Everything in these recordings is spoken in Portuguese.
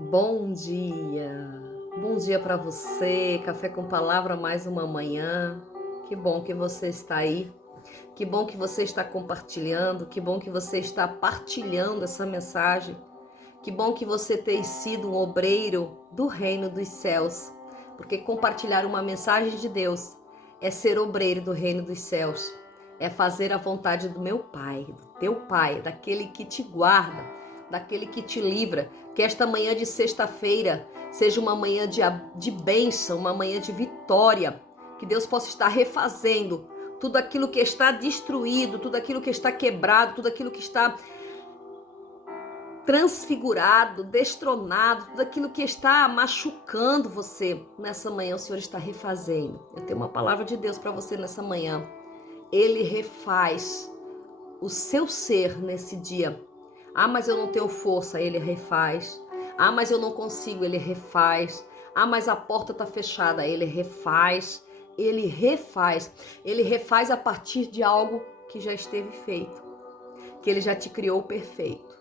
Bom dia! Bom dia para você, Café com Palavra, mais uma manhã. Que bom que você está aí, que bom que você está compartilhando, que bom que você está partilhando essa mensagem, que bom que você tem sido um obreiro do reino dos céus, porque compartilhar uma mensagem de Deus é ser obreiro do reino dos céus, é fazer a vontade do meu Pai, do teu Pai, daquele que te guarda, daquele que te livra. Que esta manhã de sexta-feira seja uma manhã de bênção, uma manhã de vitória, que Deus possa estar refazendo tudo aquilo que está destruído, tudo aquilo que está quebrado, tudo aquilo que está transfigurado, destronado, tudo aquilo que está machucando você. Nessa manhã o Senhor está refazendo. Eu tenho uma palavra de Deus para você nessa manhã. Ele refaz o seu ser nesse dia. Ah, mas eu não tenho força, ele refaz. Ah, mas eu não consigo, ele refaz. Ah, mas a porta está fechada, ele refaz. Ele refaz. Ele refaz a partir de algo que já esteve feito. Que ele já te criou perfeito.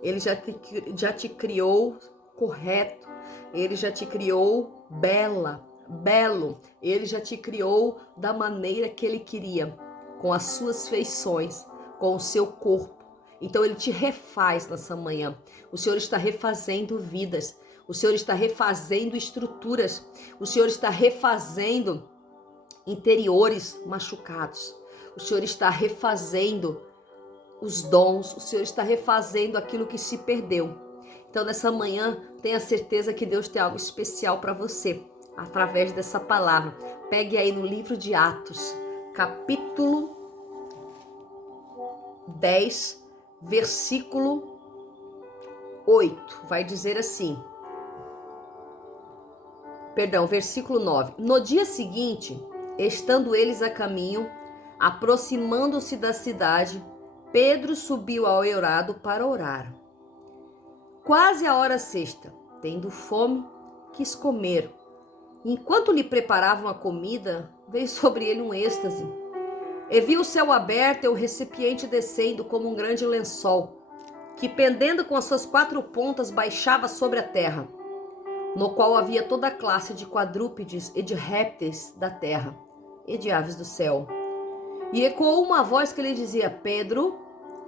Ele já te criou correto. Ele já te criou belo. Ele já te criou da maneira que ele queria, com as suas feições, com o seu corpo. Então ele te refaz nessa manhã. O Senhor está refazendo vidas. O Senhor está refazendo estruturas. O Senhor está refazendo interiores machucados. O Senhor está refazendo os dons. O Senhor está refazendo aquilo que se perdeu. Então nessa manhã, tenha certeza que Deus tem algo especial para você, através dessa palavra. Pegue aí no livro de Atos, capítulo 10, versículo 8, vai dizer assim, versículo 9. No dia seguinte, estando eles a caminho, aproximando-se da cidade, Pedro subiu ao eirado para orar. Quase a hora sexta, tendo fome, quis comer. Enquanto lhe preparavam a comida, veio sobre ele um êxtase. E viu o céu aberto e o recipiente descendo como um grande lençol, que pendendo com as suas quatro pontas baixava sobre a terra, no qual havia toda a classe de quadrúpedes e de répteis da terra e de aves do céu. E ecoou uma voz que lhe dizia: Pedro,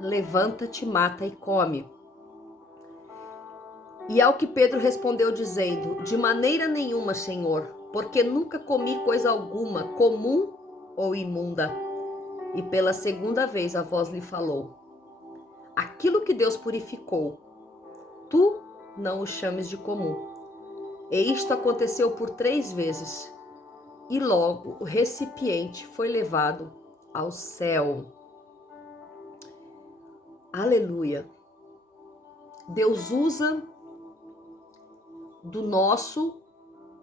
levanta-te, mata e come. E ao que Pedro respondeu dizendo: de maneira nenhuma, Senhor, porque nunca comi coisa alguma, comum ou imunda. E pela segunda vez a voz lhe falou: aquilo que Deus purificou, tu não o chames de comum. E isto aconteceu por 3 vezes. E logo o recipiente foi levado ao céu. Aleluia. Deus usa do nosso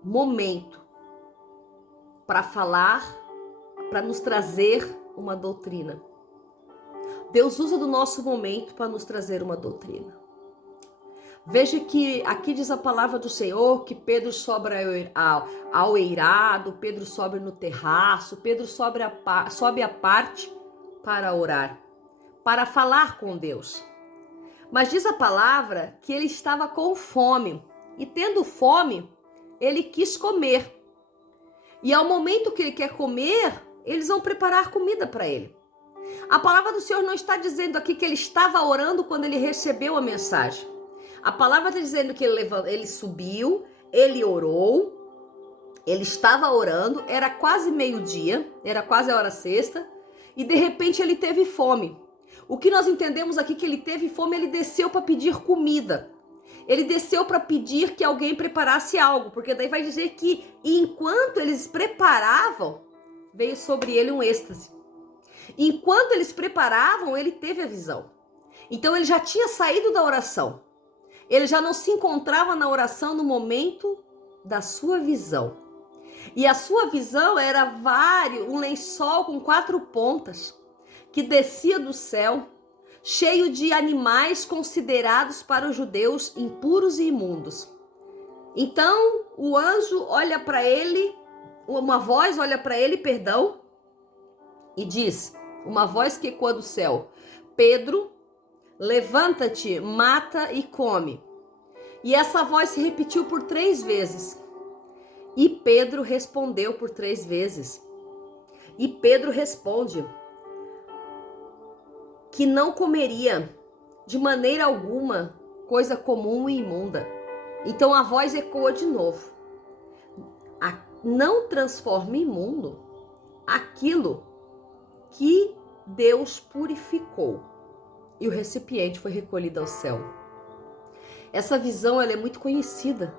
momento para falar, para nos trazer uma doutrina. Deus usa do nosso momento para nos trazer uma doutrina. Veja que aqui diz a palavra do Senhor que Pedro sobe ao eirado, Pedro sobe no terraço, Pedro sobe a parte para orar, para falar com Deus. Mas diz a palavra que ele estava com fome, e tendo fome, ele quis comer. E ao momento que ele quer comer, eles vão preparar comida para ele. A palavra do Senhor não está dizendo aqui que ele estava orando quando ele recebeu a mensagem. A palavra está dizendo que ele subiu, ele orou, ele estava orando, era quase meio-dia, era quase a hora sexta, e de repente ele teve fome. O que nós entendemos aqui que ele teve fome, ele desceu para pedir comida. Ele desceu para pedir que alguém preparasse algo, porque daí vai dizer que enquanto eles preparavam, veio sobre ele um êxtase. Enquanto eles preparavam, ele teve a visão. Então ele já tinha saído da oração. Ele já não se encontrava na oração no momento da sua visão. E a sua visão era um lençol com 4 pontas, que descia do céu, cheio de animais considerados para os judeus impuros e imundos. Então o anjo olha para ele, uma voz olha para ele, e diz, uma voz que ecoa do céu: Pedro, levanta-te, mata e come. E essa voz se repetiu por 3 vezes. E Pedro respondeu por 3 vezes. E Pedro responde que não comeria de maneira alguma coisa comum e imunda. Então a voz ecoa de novo. Não transforme imundo aquilo que Deus purificou. E o recipiente foi recolhido ao céu. Essa visão ela é muito conhecida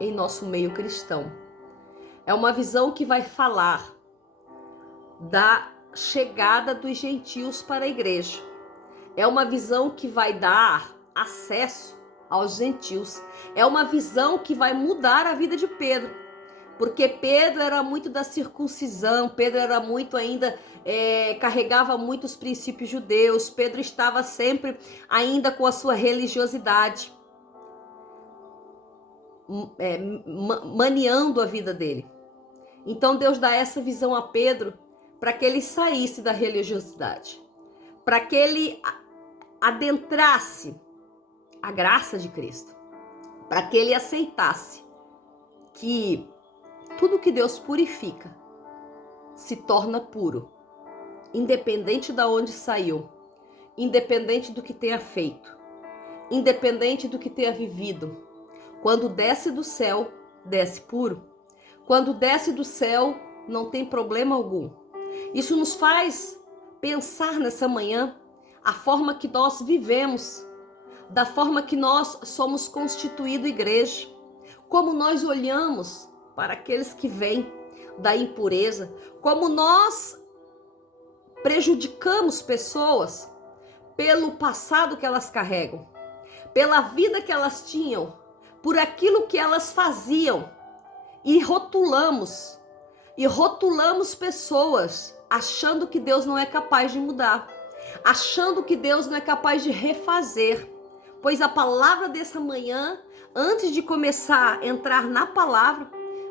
em nosso meio cristão. É uma visão que vai falar da chegada dos gentios para a igreja. É uma visão que vai dar acesso aos gentios. É uma visão que vai mudar a vida de Pedro. Porque Pedro era muito da circuncisão, Pedro era muito ainda, carregava muito os princípios judeus, Pedro estava sempre ainda com a sua religiosidade, maniando a vida dele. Então Deus dá essa visão a Pedro para que ele saísse da religiosidade, para que ele adentrasse a graça de Cristo, para que ele aceitasse que tudo que Deus purifica se torna puro, independente de onde saiu, independente do que tenha feito, independente do que tenha vivido. Quando desce do céu, desce puro. Quando desce do céu, não tem problema algum. Isso nos faz pensar nessa manhã a forma que nós vivemos, da forma que nós somos constituído igreja, como nós olhamos para aqueles que vêm da impureza, como nós prejudicamos pessoas pelo passado que elas carregam, pela vida que elas tinham, por aquilo que elas faziam, e rotulamos pessoas achando que Deus não é capaz de mudar, achando que Deus não é capaz de refazer. Pois a palavra dessa manhã, antes de começar a entrar na palavra,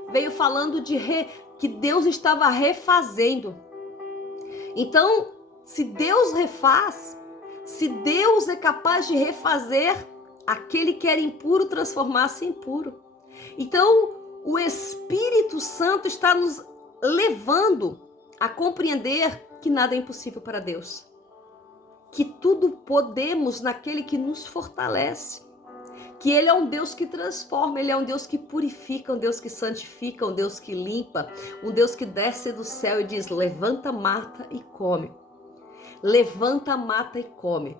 veio falando que Deus estava refazendo. Então, se Deus refaz, se Deus é capaz de refazer, aquele que era impuro transformar-se em puro. Então, o Espírito Santo está nos levando a compreender que nada é impossível para Deus. Que tudo podemos naquele que nos fortalece. Que Ele é um Deus que transforma, Ele é um Deus que purifica, um Deus que santifica, um Deus que limpa, um Deus que desce do céu e diz: levanta, mata e come. Levanta, mata e come.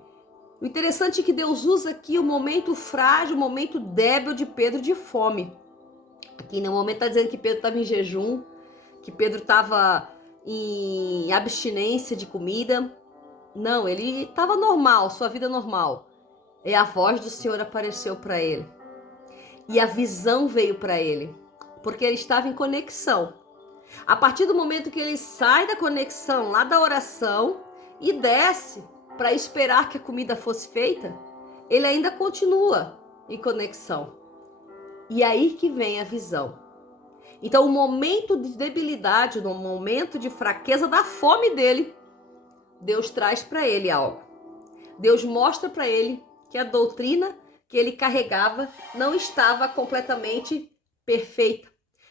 O interessante é que Deus usa aqui o momento frágil, o momento débil de Pedro de fome. Aqui no momento está dizendo que Pedro estava em jejum, que Pedro estava em abstinência de comida. Não, ele estava normal, sua vida normal. E a voz do Senhor apareceu para ele. E a visão veio para ele, porque ele estava em conexão. A partir do momento que ele sai da conexão, lá da oração, e desce para esperar que a comida fosse feita, ele ainda continua em conexão. E aí que vem a visão. Então, o momento de debilidade, no momento de fraqueza da fome dele, Deus traz para ele algo. Deus mostra para ele que a doutrina que ele carregava não estava completamente perfeita.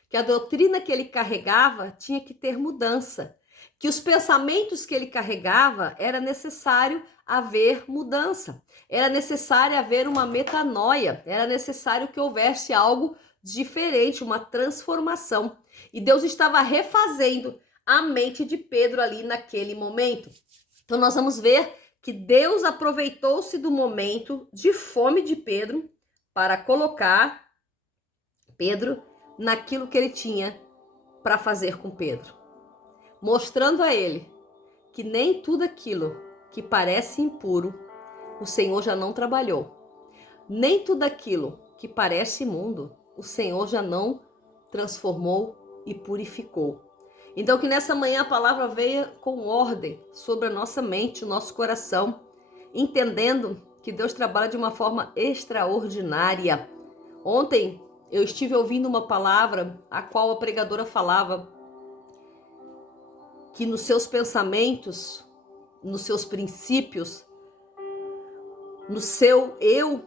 Que a doutrina que ele carregava tinha que ter mudança. Que os pensamentos que ele carregava era necessário haver mudança. Era necessário haver uma metanoia. Era necessário que houvesse algo diferente, uma transformação. E Deus estava refazendo a mente de Pedro ali naquele momento. Então nós vamos ver que Deus aproveitou-se do momento de fome de Pedro para colocar Pedro naquilo que ele tinha para fazer com Pedro, mostrando a ele que nem tudo aquilo que parece impuro o Senhor já não trabalhou, nem tudo aquilo que parece imundo o Senhor já não transformou e purificou. Então que nessa manhã a palavra venha com ordem sobre a nossa mente, o nosso coração, entendendo que Deus trabalha de uma forma extraordinária. Ontem eu estive ouvindo uma palavra a qual a pregadora falava que nos seus pensamentos, nos seus princípios, no seu eu,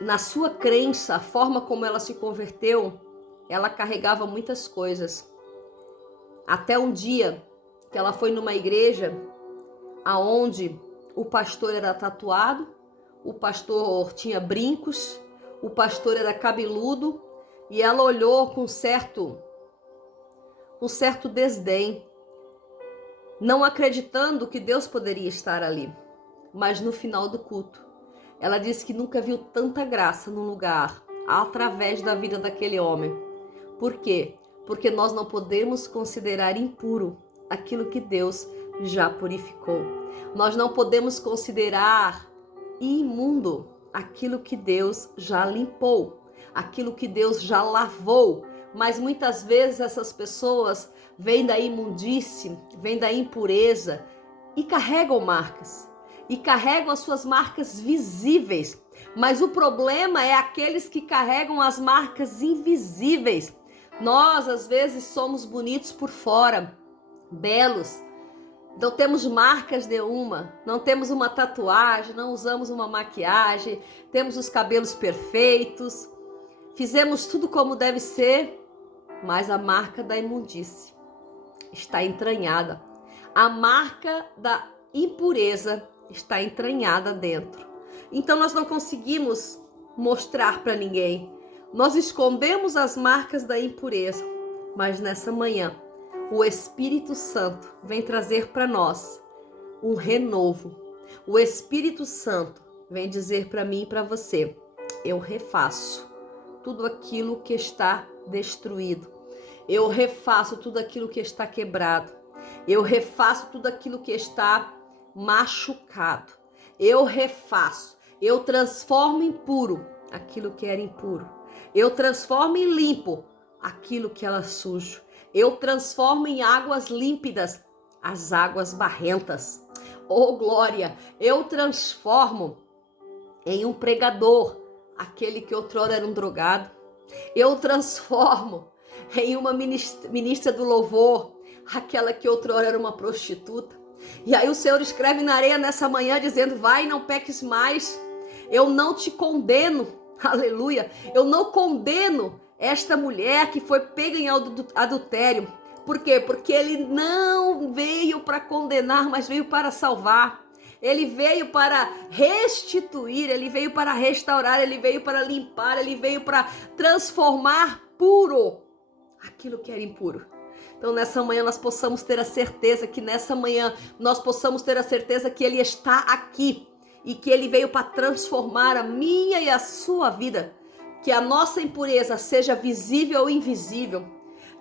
na sua crença, a forma como ela se converteu, ela carregava muitas coisas. Até um dia que ela foi numa igreja aonde o pastor era tatuado, o pastor tinha brincos, o pastor era cabeludo, e ela olhou com certo desdém, não acreditando que Deus poderia estar ali. Mas no final do culto, ela disse que nunca viu tanta graça num lugar através da vida daquele homem. Por quê? Porque nós não podemos considerar impuro aquilo que Deus já purificou. Nós não podemos considerar imundo aquilo que Deus já limpou, aquilo que Deus já lavou. Mas muitas vezes essas pessoas vêm da imundície, vêm da impureza e carregam marcas. E carregam as suas marcas visíveis. Mas o problema é aqueles que carregam as marcas invisíveis. Nós, às vezes, somos bonitos por fora, belos. Não temos marcas nenhuma, não temos uma tatuagem, não usamos uma maquiagem, temos os cabelos perfeitos, fizemos tudo como deve ser, mas a marca da imundície está entranhada. A marca da impureza está entranhada dentro. Então nós não conseguimos mostrar para ninguém. Nós escondemos as marcas da impureza, mas nessa manhã o Espírito Santo vem trazer para nós um renovo. O Espírito Santo vem dizer para mim e para você: eu refaço tudo aquilo que está destruído. Eu refaço tudo aquilo que está quebrado. Eu refaço tudo aquilo que está machucado. Eu refaço. Eu transformo em puro aquilo que era impuro. Eu transformo em limpo aquilo que era sujo. Eu transformo em águas límpidas as águas barrentas. Oh, glória! Eu transformo em um pregador aquele que outrora era um drogado. Eu transformo em uma ministra do louvor aquela que outrora era uma prostituta. E aí o Senhor escreve na areia nessa manhã dizendo: vai, não peques mais. Eu não te condeno. Aleluia. Eu não condeno esta mulher que foi pega em adultério. Por quê? Porque ele não veio para condenar, mas veio para salvar. Ele veio para restituir, ele veio para restaurar, ele veio para limpar, ele veio para transformar puro aquilo que era impuro. Então nessa manhã nós possamos ter a certeza que nessa manhã nós possamos ter a certeza que Ele está aqui e que Ele veio para transformar a minha e a sua vida. Que a nossa impureza seja visível ou invisível.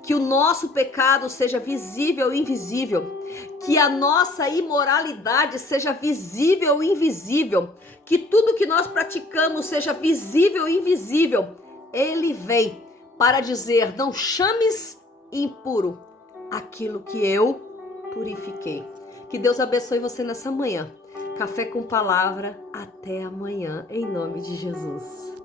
Que o nosso pecado seja visível ou invisível. Que a nossa imoralidade seja visível ou invisível. Que tudo que nós praticamos seja visível ou invisível. Ele vem para dizer: não chames impuro aquilo que eu purifiquei. Que Deus abençoe você nessa manhã. Café com palavra, até amanhã, em nome de Jesus.